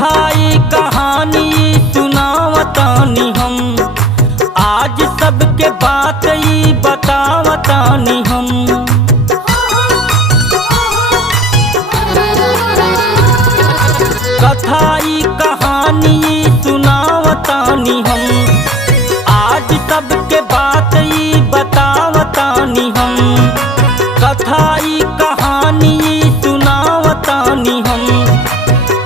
कथाई कहानी सुनावतानी हम, आज सबके बात ई बतावतानी हम। कथाई कहानी सुनावतानी हम, आज सबके बात ई बतावतानी हम। कथाई कहानी सुनावतानी हम,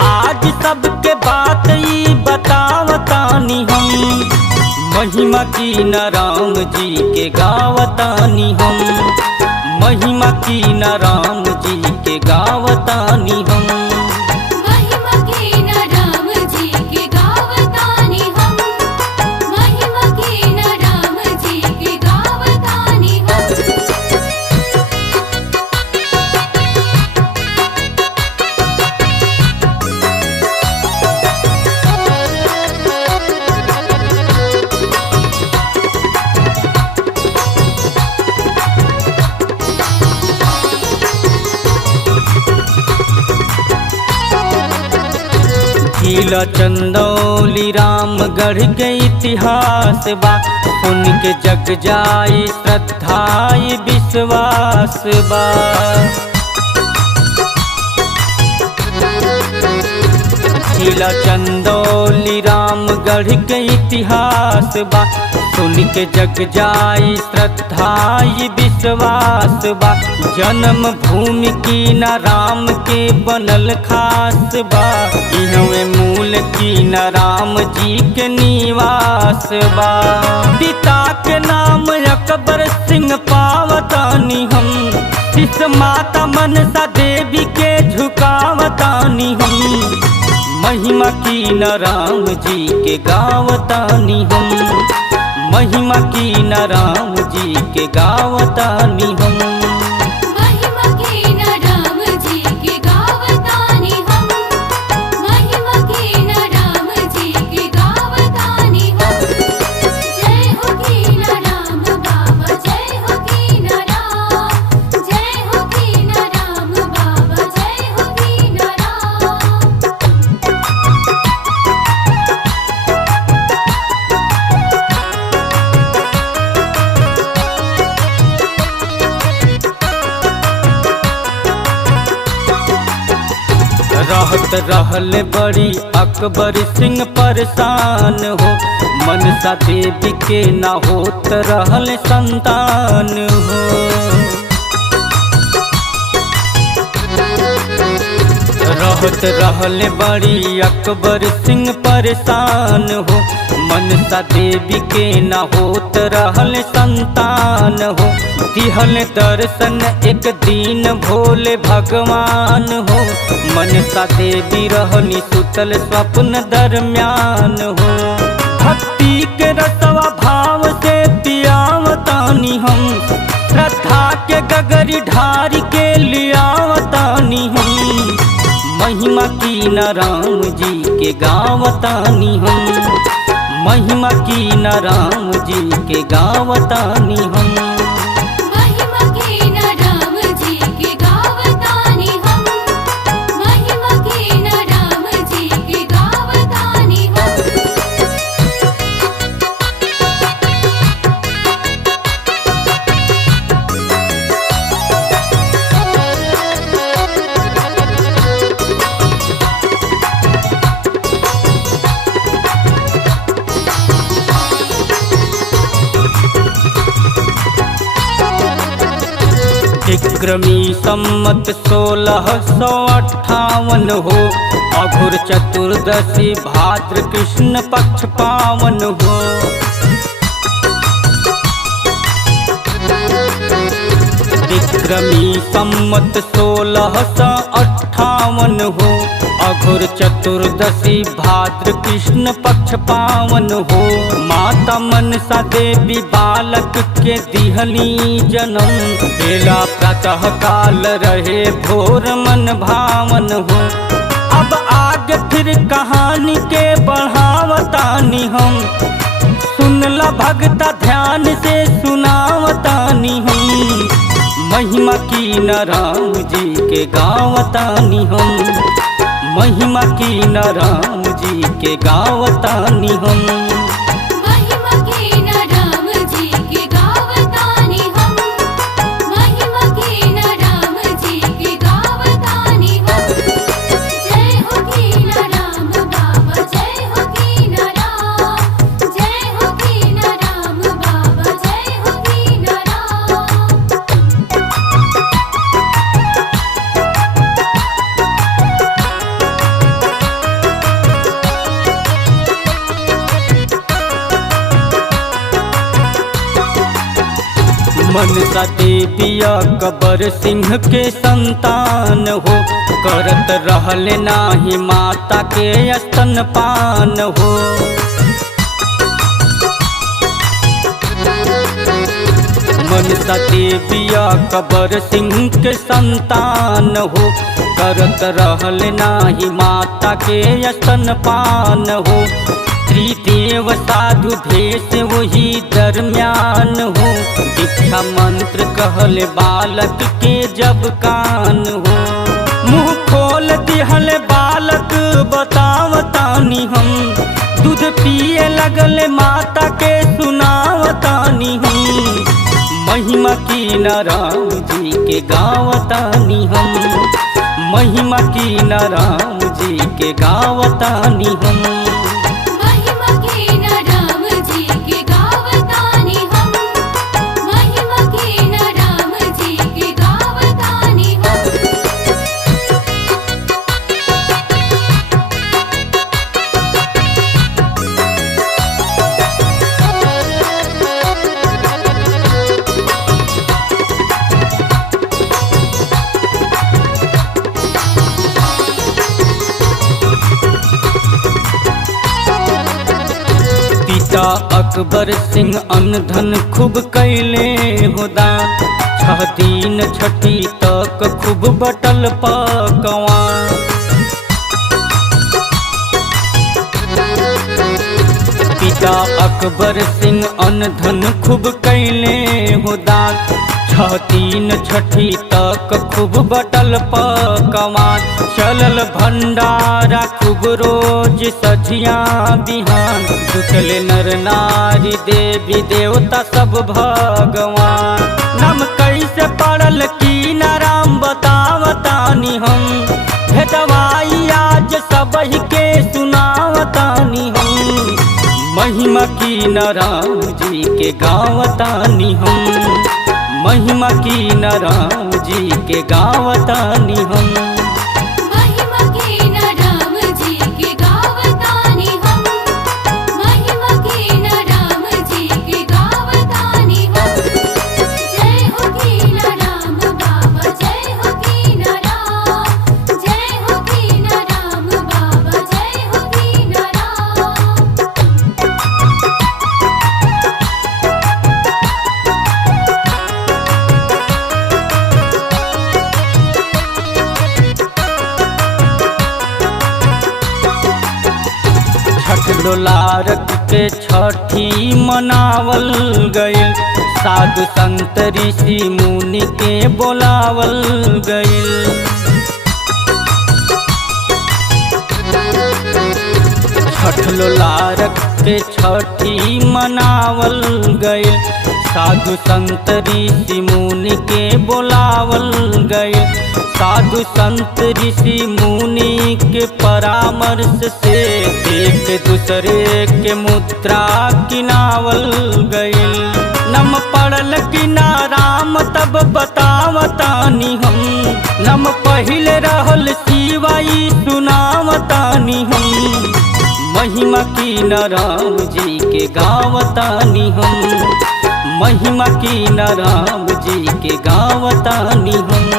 आज सबके बात ई बतावतानी हम। महिमा की न राम जी के गावतानी हम, महिमा की न राम जी के गावतानी हम। महिमा की न राम जी के गावतानी हम, महिमा की न राम जी के गावतानी हम। किला चंदौली रामगढ़ के इतिहास बा, सुन के जग जाई श्रद्धाई विश्वास बा। किला चंदौली रामगढ़ के इतिहास बा, सुन के जग जाई श्रद्धाई विश्वास बा। जन्म भूमि की न राम के बनल खास बा, इहवे मूल की न राम जी के निवास बा। पिता के नाम अकबर सिंह पावतानी हम, इस माता मनसा देवी के झुकावतानी हम। महिमा की न राम जी के गावतानी हम, महिमा की न राम जी के गावतानी हम। महिमा की न राम जी के गावतानी हम, महिमा की न राम जी के गावतानी हम। जय हो की न राम बाबा, जय हो की न राम, जय हो की न राम बाबा, जय हो की न राम। रहत रहल बड़ी अकबर सिंह परेशान हो, मनसा देवी के ना होत रहल संतान हो। रहत रहल बड़ी अकबर सिंह परेशान हो, मनसा देवी के न होत रहल संतान हो। दिहल दर्शन एक दिन भोले भगवान हो, मनसा देवी रहनी सुतल स्वप्न दरम्यान हो। भक्ति के रसवा भाव से पियावतानी हम, श्रद्धा के गगरी ढारी के लियावतानी हम। महिमा की न राम जी के गावतानी हम, महिमा की न राम जी के गावतानी हम। महिमा की न राम जी के गावतानी हम, महिमा की न राम जी के गावतानी हम। विक्रमी सम्मत 1658 हो, अघोर चतुर्दशी भाद्र कृष्ण पक्ष पावन हो। विक्रमी सम्मत 1658 हो, अघोर चतुर्दशी भाद्र कृष्ण पक्ष पावन हो। माता मनसा देवी बालक के दिहली जन्म, बेला प्रातः काल रहे भोर मन भावन हो। अब आगे फिर कहानी के बढ़ावतानी हम, सुनला भगता ध्यान से सुनावतानी हम। महिमा की न राम जी के गावतानी हम, महिमा की न राम जी के गावतानी हम। महिमा की न राम जी के गावतानी हम। महिमा की न राम जी के गावतानी हम। जय हो की न राम बाबा, जय हो की न राम, जय हो की न राम बाबा, जय हो की न राम। मनसा देविया कबर सिंह के संतान हो, करत रहल नाही माता के स्तनपान हो। मनसा देविया कबर सिंह के संतान हो, करत रहल नाही माता के स्तनपान हो। त्रिदेव साधु भेष वही दरम्यान हो, दीक्षा मंत्र कहल बालक के जब कान हो। मुँह खोल दिहल बालक बतावतानी हम, दूध पिए लगल माता के सुनावतानी हम। महिमा की न राम जी के गावतानी हम। महिमा की न राम जी के गावतानी हम। महिमा की न राम जी के गावतानी हम। महिमा की न राम जी के गावतानी हम। पिता अकबर सिंह अनधन खूब कैले हो दान, 6 दिन छठी तक खूब बटल पकवान। पिता अकबर सिंह अनधन खूब कैले हो दान, 6 दिन छठी तक खूब बटल पकवान। चलल भंडारा खूब रोज सझिया बिहान, जुटले नर नारी देवी देवता सब भगवान। नाम कैसे पड़ल की न राम बतावतानी हम, भेदवाई आज सबही के सुनावतानी हम। महिमा की न राम जी के गावतानी हम। महिमा की न राम जी के गावतानी हम। महिमा की न राम जी के गावतानी हम। महिमा की न राम जी के गावतानी हम। जय हो की न राम बाबा, जय हो की न राम, जय हो की न राम बाबा, जय हो की न राम। छठ डोलारक के छठी मनावल गइल, साधु संत ऋषि मुनि के बोलावल गइल। छठ डोलारक के छठी मनावल गइल, साधु संत ऋषि मुनि के बोलावल गइल। साधु संत ऋषि मुनि के परामर्श से एक दूसरे के मुद्रा किनावल गइल। नम पड़ल कि ना राम तब बतावतानी हम, नम पहिले रहल शिवाई सुनावतानी हम। महिमा की न राम जी के गावतानी हम। महिमा की न राम जी के गावतानी हम।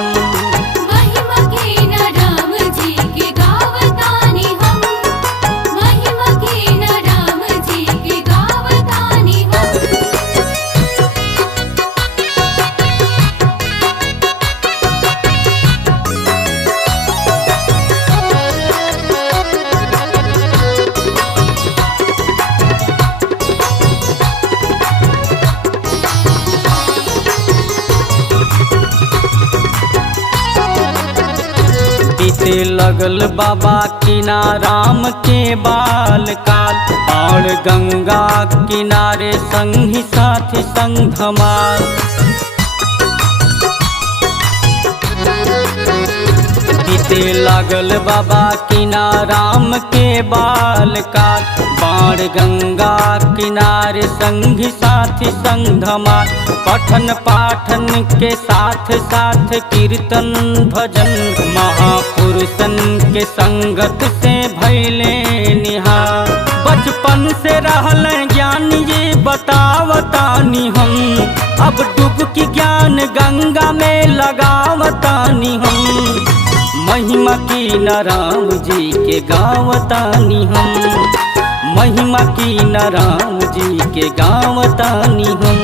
महिमा की न राम जी के गावतानी हम। महिमा की न राम जी के गावतानी हम। लगल बाबा किनाराम के बाल काल, और गंगा किनारे संगी साथी संग धमाल। बीते लागल बाबा किनाराम के बाल काल, बाण गंगा किनारे संगी साथी संग धमाल। पठन पाठन के साथ साथ कीर्तन भजन, महापुरुषन के संगत से भैले निहार। बचपन से रहल ज्ञान ये बतावतानी हम, अब डुबकी ज्ञान गंगा में लगावतानी हम। महिमा की न राम जी के गावतानी हम, महिमा की न राम जी के गावतानी हम।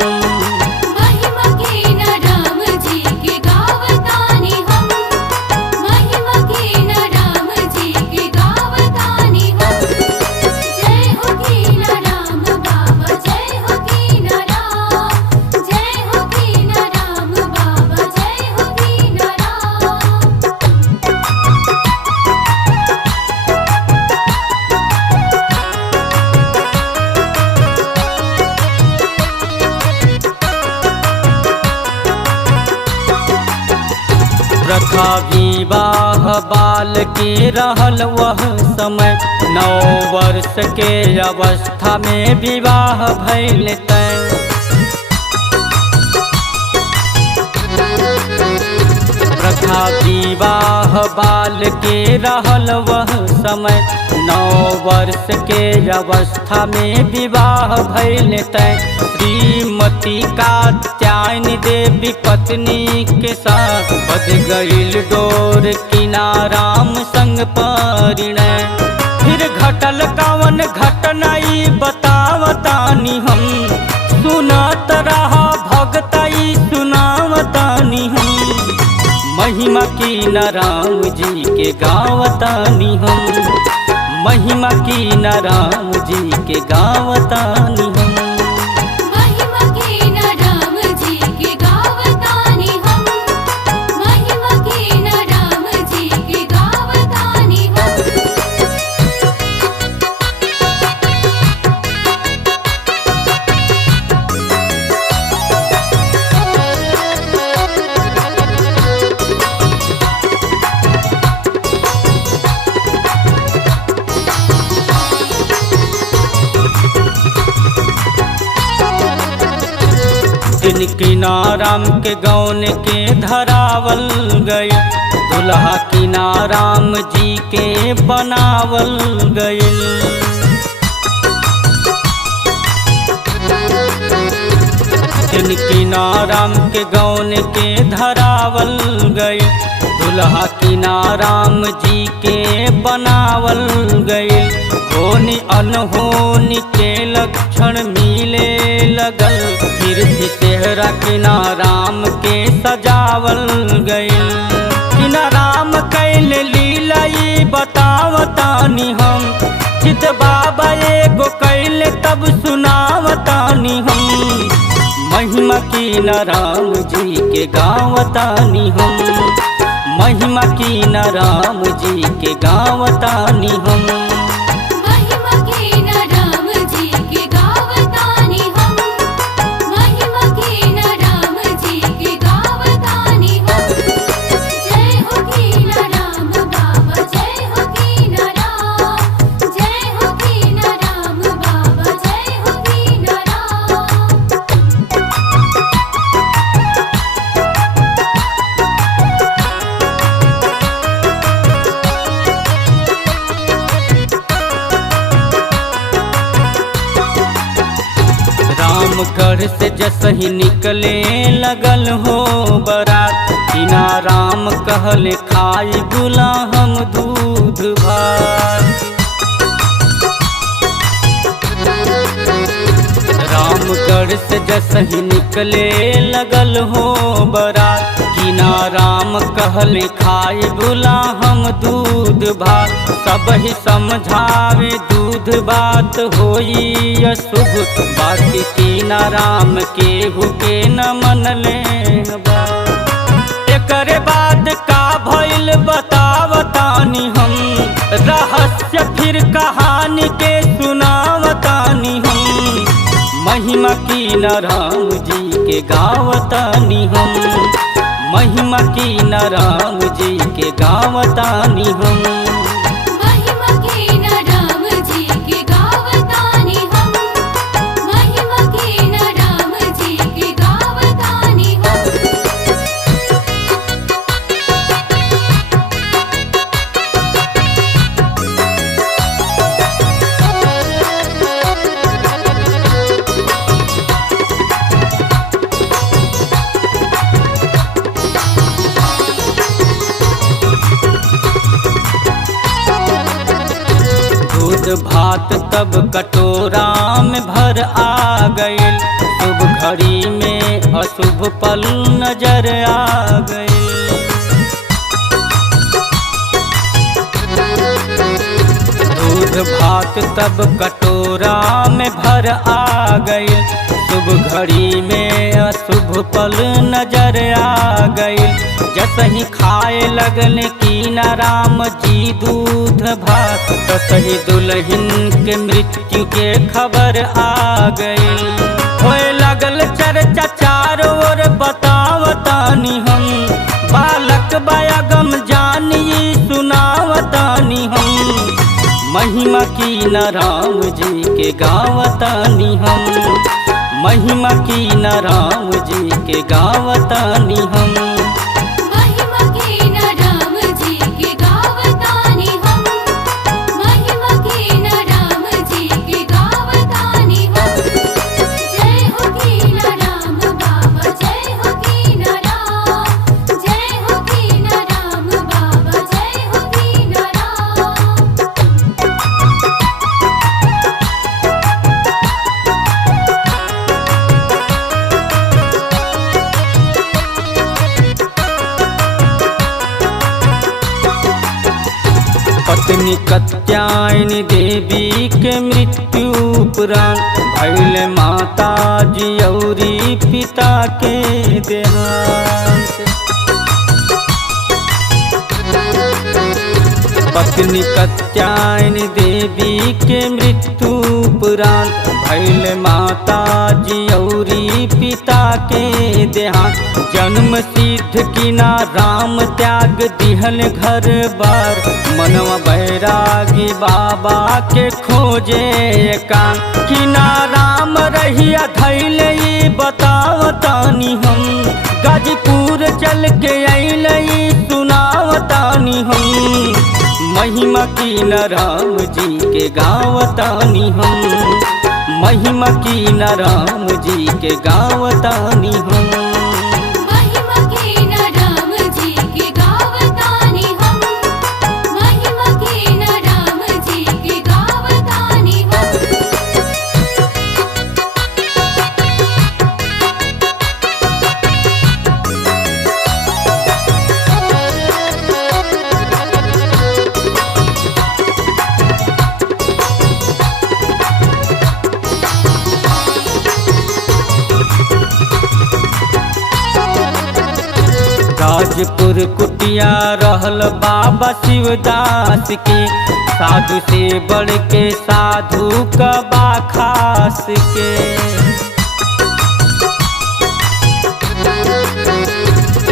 महिमा की न राम जी के गावतानी हम, महिमा की न राम जी के गावतानी हम। जय हो की न राम बाबा, जय हो की न राम, जय हो की न राम बाबा, जय हो की न राम। प्रथा विवाह बाल के रहल वह समय, 9 वर्ष के अवस्था में विवाह भइल तय। प्रथा विवाह बाल के रहल वह समय, 9 वर्ष के अवस्था में विवाह भइल तय। श्रीमती कात्यायनी देवी पत्नी के साथ बध गईल डोर किनाराम संग परिणय। फिर घटल कवन घटनाई बतावतानी हम, सुनत रहा भगताई सुनावतानी हम। महिमा की न राम जी के गावतानी हम, महिमा की न राम जी के गावतानी हम। महिमा की न राम जी के गावतानी हम, महिमा की न राम जी के गावतानी हम। दिन किनाराम के गौन के धरावल गए, दुल्हा किनाराम जी के बनावल गए। दिन किनाराम के गौन के धरावल गए, दुल्हा किनाराम जी के बनावल गए। होनी अनहोनी के लक्षण मिले लगल, फिर भी तेहरा किनाराम के सजावल गइल। किनाराम कैल लीलाई बतावतानी हम, चित बाबा एगो कैल तब सुनावतानी हम। महिमा की न राम जी के गावतानी हम, महिमा की न राम जी के गावतानी हम। महिमा की न राम जी के गावतानी हम, महिमा की न राम जी के गावतानी हम। जय हो की न राम बाबा, जय हो की न राम, जय हो की न राम बाबा, जय हो की न राम। रामगढ़ से जसही निकले लगल हो बारात, किनाराम कहले खाई बुला हम दूध भात। रामगढ़ से जसही निकले लगल हो बारात, किनाराम कहले खाई बुला हम दूध भात। सब ही समझावे दूध बात होई अशुभ, बाकी किनाराम केहू के न मनले बात। एकरे बाद का भइल बतावतानी रहस्य फिर कहानी के सुनावतानी हम। महिमा की न राम जी के गावतानी हम। महिमा की न राम जी के गावतानी हम। महिमा की न राम जी के गावतानी हम। महिमा की न राम जी के गावतानी हम। दूध भात तब कटोरा में भर आ गइल। शुभ घड़ी में अशुभ पल नजर आ गइल। दूध भात तब कटोरा में भर आ गइल। शुभ घड़ी में अशुभ पल नजर आ गइल। जसही खाए लगन की न राम जी दूध भात, तसही दुल्हन के मृत्यु के खबर आ गइल। होए लगल चर्चा चारों ओर बतावतानी हम। बालक बायगम जानी सुनावतानी हम। महिमा की न राम जी के गावतानी हम। महिमा की न राम जी के गावतानी हम। महिमा की न राम जी के गावतानी हम। महिमा की न राम जी के गावतानी हम। जय हो की न राम बाबा, जय हो की न राम। जय हो की न राम बाबा, जय हो की न राम। पत्नी कात्यायनी देवी के मृत्यु उपरांत भइल माता जी औरी पिता के देहांत। पत्नी कात्यायनी देवी के मृत्यु उपरांत भइल माता जी औरी पिता के देहांत। जन्म सिद्ध किना राम त्याग दिहल घर बार। मनवा बैरागी बाबा के खोजे एकांत। किना राम रहिया धैल बतावतानी हम। गाजीपुर चल के अइल सुनावतानी हम। महिमा की न राम जी के गावतानी हम। महिमा की न राम जी के गावतानी हम। महिमा की न राम जी के गावतानी हम। महिमा की न राम जी के गावतानी हम। गाजीपुर कुटिया रहल बाबा शिवदास के। साधु से बढ़ के साधु कबा खास के।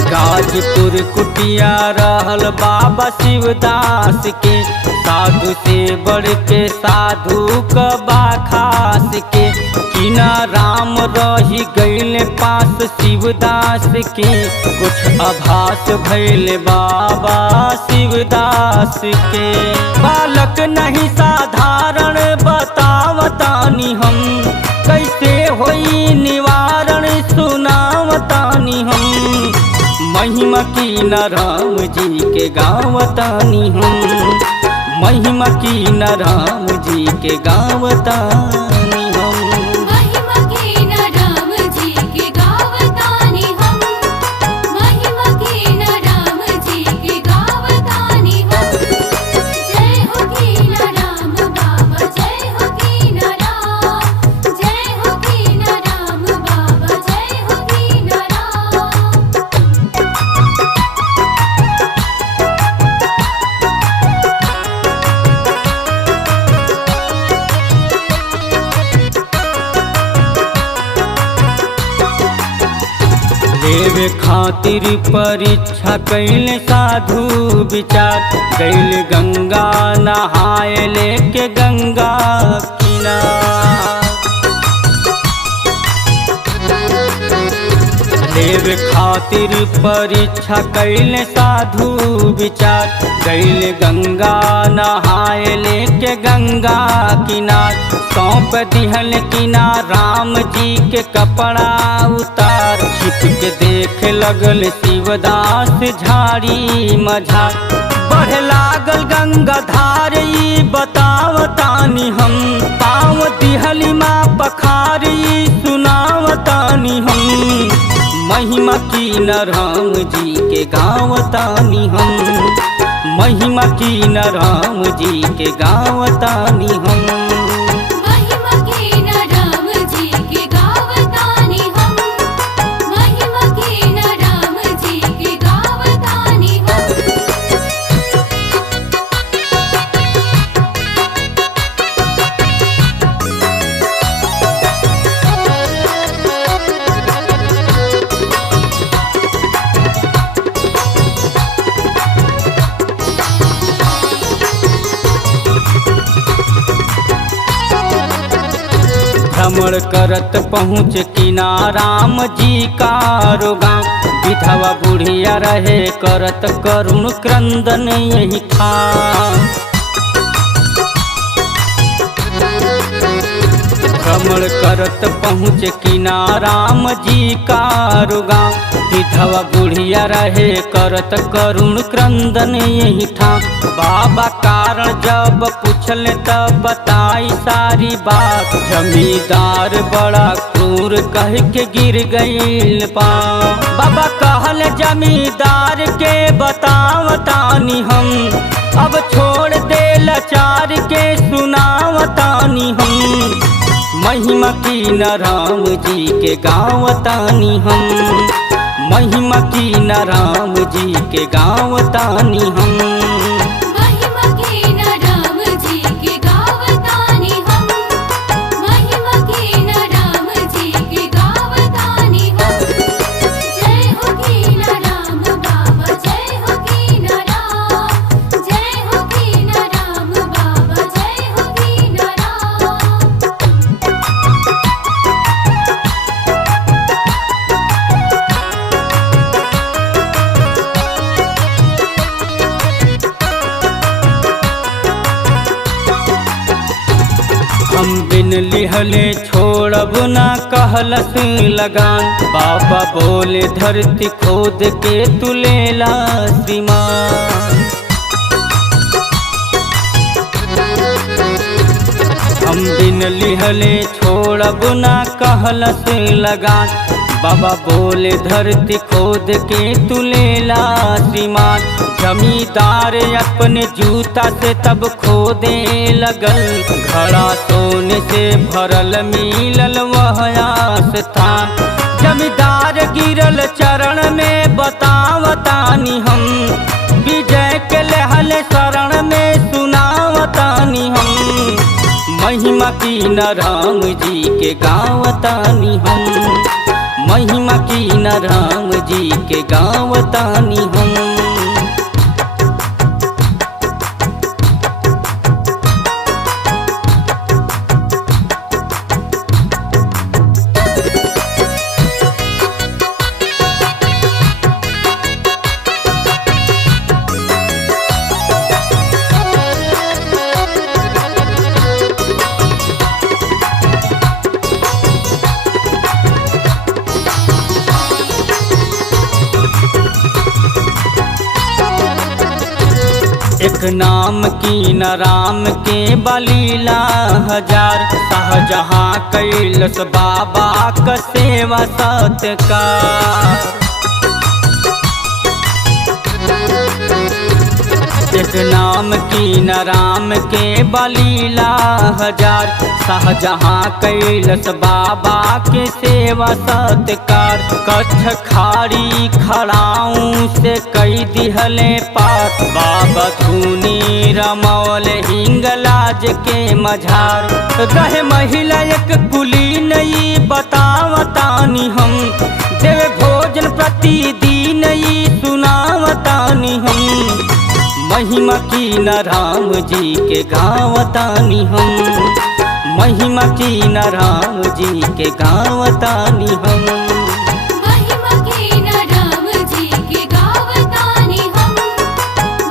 गाजीपुर कुटिया रहल बाबा शिवदास के। साधु से बढ़ के साधु कबा खास के। किना राम रही गइल पास शिवदास के। कुछ आभास भइल बाबा शिवदास के। बालक नहीं साधारण बतावतानी हम। कैसे होई निवारण सुनावतानी हम। महिमा की न राम जी के गावतानी हम। महिमा की न राम जी के गावतानी हम। महिमा की न राम जी के गावतानी हम। महिमा की न राम जी के गावतानी हम। जय हो की न राम बाबा, जय हो की न राम। जय हो की न राम बाबा, जय हो की न राम। लेवे खातिर परीक्षा कैले साधु विचार, गैल गंगा नहाए लेके गंगा किनार। लेवे खातिर परीक्षा कैले साधु विचार, गैल गंगा नहाए लेके गंगा किनार। सौंप दिहल किनार राम जी के कपड़ा उतार, छिप के देख लगल शिवदास झाड़ी मझार। बढ़े लागल गंगा धार ई बतावतानी हम, पाँव दिहली माँ पखार ई सुनावतानी हम। महिमा की न राम जी के गावतानी हम, महिमा की न राम जी के गावतानी हम। महिमा की न राम जी के गावतानी हम, महिमा की न राम जी के गावतानी हम। भ्रमण करत पहुँच किनार राम जी का गाँव, विधवा बुढ़िया रहे करत करुण क्रंदन यही था। भ्रमण करत पहुँच किनार राम जी का गाँव, विधवा बुढ़िया रहे करत करुण क्रंदन यही था। बाबा कारण जब पूछल तब बताई सारी बात, जमींदार बड़ा क्रूर कह के गिर गईल पाँव। बाबा कहल जमींदार के बतावतानी हम, अब छोड़ दे लाचार के सुनावतानी हम। महिमा की न राम जी के गावतानी हम, महिमा की न राम जी के गावतानी हम। महिमा की न राम जी के गावतानी हम, महिमा की न राम जी के गावतानी हम। जय हो की न राम बाबा, जय हो की न राम, जय हो की न राम बाबा, जय हो की न राम। हम बिन लिहले छोड़ब ना कहलस लगान, बाबा बोले धरती खोद के तुलेला सीमान। हम बिन लिहले छोड़ब ना कहलस लगान, बाबा बोले धरती खोद के तुलेला सीमान। जमींदार अपने जूता से तब खोदे लगल, घड़ा सोने से भरल मिलल वह आस्थान। जमींदार गिरल चरण में बतावतानी हम, विजय के लहल शरण में सुनावतानी हम। महिमा की न राम जी के गावतानी हम, महिमा की न राम जी के गावतानी हम। एक नाम की न राम के बलीला हजार, शाहजहाँ कैलस बाबा का सेवा सत्कार। जग नाम की न राम के बलीला हजार। शाहजहाँ कैलस बाबा के सेवा सत्कार। कच्छ खाड़ी खड़ाऊं से कई दिहले पार। बाबा धुनी रमौल हिंगलाज के मझार। रहे महिला एक कुलीन ई बतावतानी हम। देव भोजन प्रतिदिन ई सुनावतानी हम। महिमा की न राम जी के गावतानी हम। महिमा की न राम जी के गावतानी हम। महिमा की न राम जी के गावतानी हम।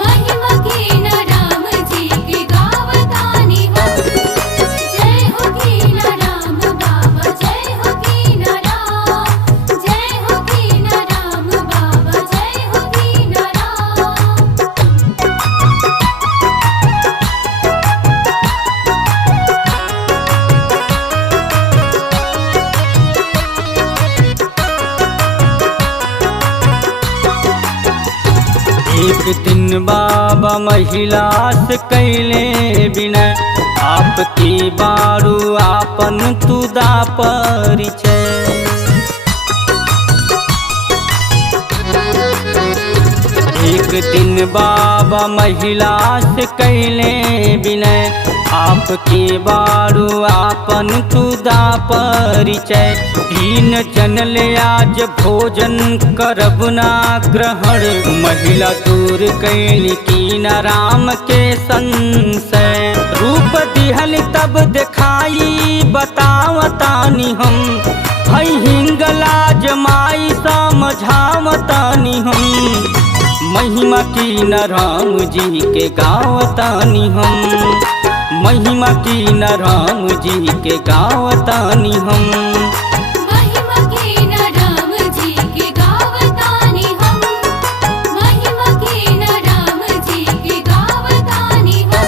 महिमा की न राम जी के गावतानी हम। जय हो की न राम बाबा, जय हो की न राम। जय हो की न राम बाबा, जय हो की न राम। एक दिन बाबा महिला से कैले विनय। आपकी बारू आपन तुदा परिचय। एक दिन बाबा महिला से कैले विनय। आपके बारू आपन तुदा परिचय। दीन जन ले आज भोजन करब ना ग्रहण। महिला दूर कैली की न राम के संशय। रूप दिहल तब दिखाई बतावतानी हम। हई हिंगलाज माई समझावतानी हम। महिमा की न राम जी के गावतानी हम। महिमा की न राम जी के गावतानी हम। महिमा की न राम जी के गावतानी हम। महिमा की न राम जी के गावतानी हम।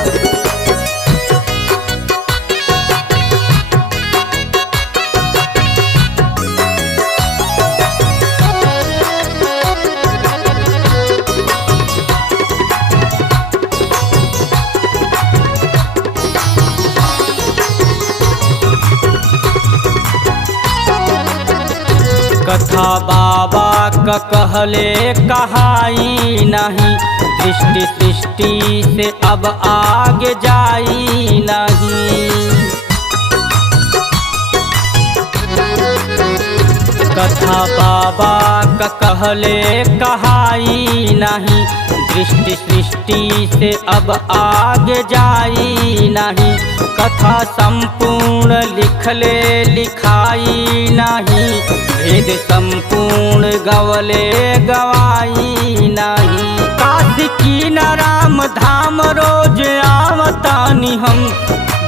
कथा बाबा का कहले कहाई नहीं। दृष्टि सृष्टि से अब आगे जाई नहीं। कथा बाबा का कहले कहाई नहीं। दृष्टि सृष्टि से अब आगे जाई नहीं। कथा संपूर्ण लिखले लिखाई नहीं। भेद संपूर्ण गवले गवाई नहीं। काशी की न राम धाम रोज आवतानी हम।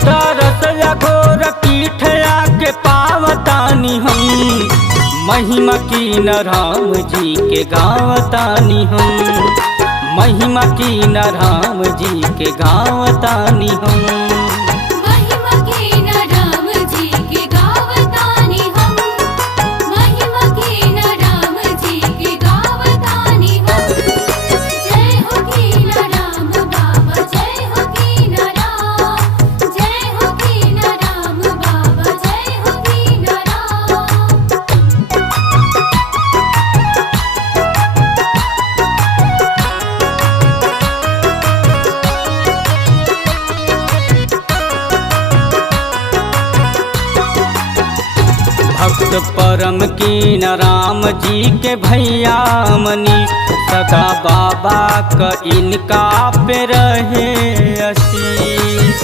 दरस अघोर पीठ आके पावतानी हम। महिमा की न राम जी के गावतानी हम। महिमा की न राम जी के गावतानी हम। महिमा की न राम जी के गावतानी हम। महिमा की न राम जी के गावतानी हम। जय हो की न राम बाबा, जय हो की न राम। जय हो की न राम बाबा, जय हो की न राम। भक्त परम की न राम जी के भैया मनी। सदा बाबा का इनका पे रहे आशीष।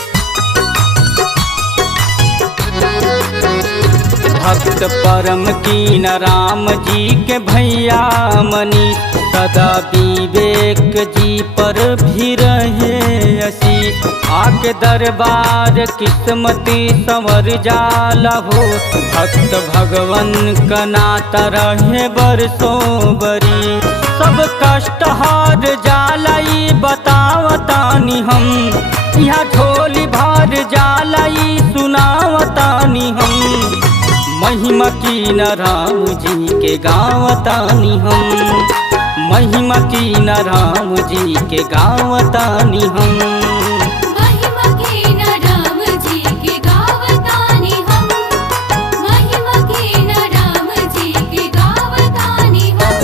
भक्त परम की न राम जी के भैया मनी। सदा विवेक जी पर भी रहे आशीष। आके दरबार किस्मती संवर जाला हो। भक्त भगवन का नाता रहे बरसों बरी। सब कष्ट हार जालाई बतावतानी हम। यहाँ झोली भर जालाई सुनावतानी हम। महिमा की न राम जी के गावतानी हम। महिमा की न राम जी के गावतानी हम। महिमा की न राम जी के गावतानी हम। महिमा की न राम जी के गावतानी हम।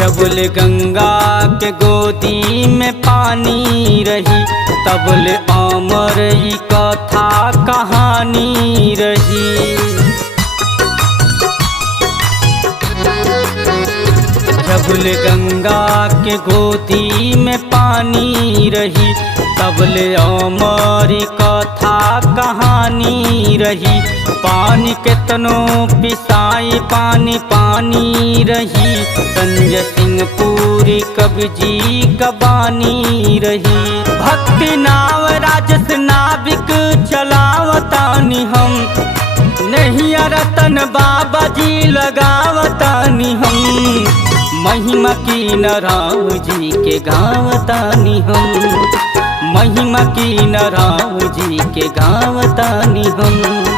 जबल गंगा के गोदी में पानी रही, तबल अमर ई कथा कहानी रही। जबल गंगा के गोदी में पानी रही, तबल अमर ई कथा कहानी रही। पानी केतनो पिसाई पानी पानी रही, संजय सिंह पुरी कवि जी कबानी रही। भक्ति नाव राजस नाविक चलावतानी हम, नहीं रतन बाबा जी लगावतानी हम। महिमा की न राम जी के गावतानी हम। महिमा की न राम जी के गावतानी हम।